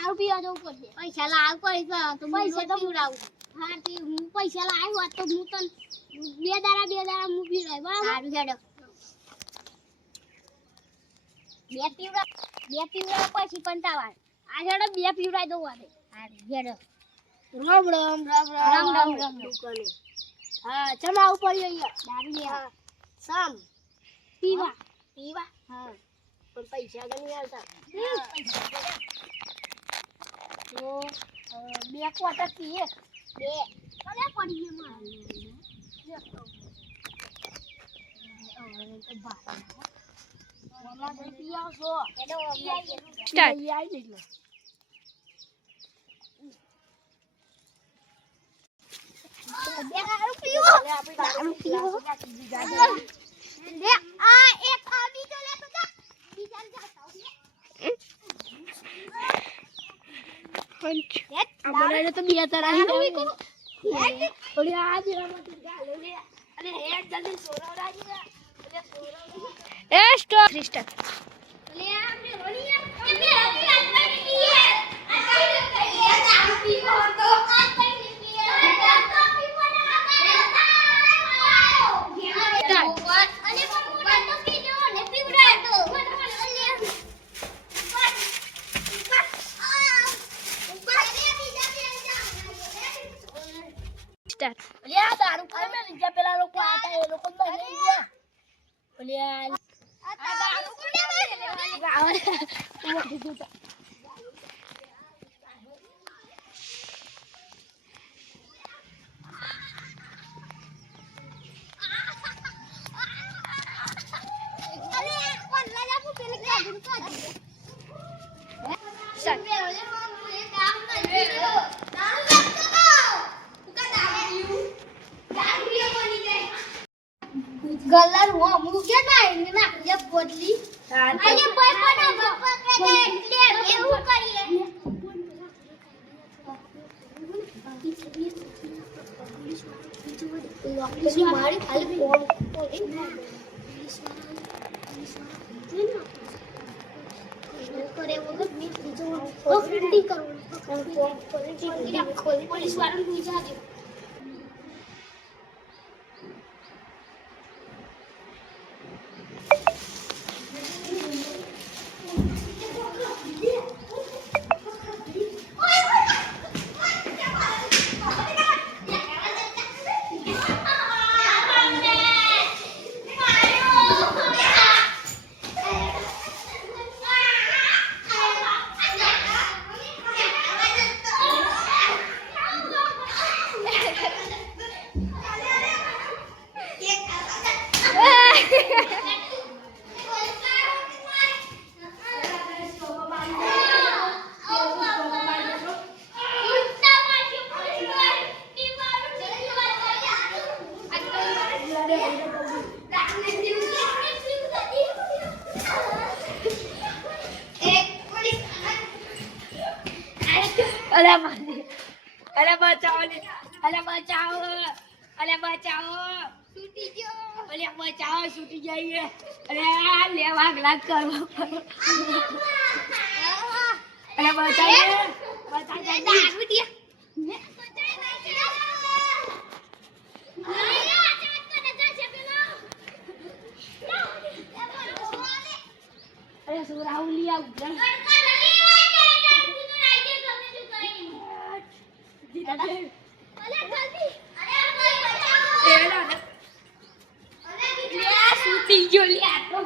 દારૂ પીવા જવું પડશે પૈસા લાવ પૈસા તો પૈસા તો પીવડાવું હા તે હું પૈસા લાવ્યો હોત તો હું તને બે દાડા હું પીવડાય બરાબર સારું હેડો બે પીવડા પછી પંતાવા આ હેડો બે પીવડાઈ દઉં વારે સારું હેડો રામ રામ રામ રામ રામ રામ દુકાને હા ચમ આવું પડ્યું અહીંયા દારૂ લેવા સામ પીવા હા પણ પૈસા નહીં આવતા તો બે ક્વાર્ટર પીએ બે કને પડી ગયો મારે પી આવશો દારૂ પીવો લે આ એક આ બીજો લે તો બીજા જાતા અમારે તો બે તરાહી ઓલી આ જીરામાં ગાલે લે અરે હેડ જલ્દી સોરાવરાજી અરે સોરાવ એ સ્ટોપ ક્રિસ્ટલ લે આપણે રોનિયા કે બે હતી આજની પીએ આ કઈ દારૂ પીવો તો આ કઈ પીએ તો પીવો ના કરે અને પણ તો પીજો ને પીવડાય તો ઓલિયા દારૂ ખાઈ મે લીધા પેલા લોકો આતા એ લોકો તો લઈ ગયા ઓલિયા આ દારૂ કોને અરે કોણ લાજા પુ પેલે કાઢું કાઢું સર ઓલે મને કામ કરી દો દારૂ લાગતો ગલ્લા રો મુકે ના એને ના જે પોટલી આજે પૈસા ના બપ્પા કે એટલે એવું કરીએ લોકેશન મારી ખાલી ફોન કરે વગર મી બીજો ઓફિસથી કરું ફોન પોલીસ વાળાને પૂછાજો अरे बचाओ छूटी गयो अरे बचाओ छूटी जाइए अरे ले वागला करो अरे बचाइए दारू दिया अरे सुराउलिया उधर सूती जो लिया तो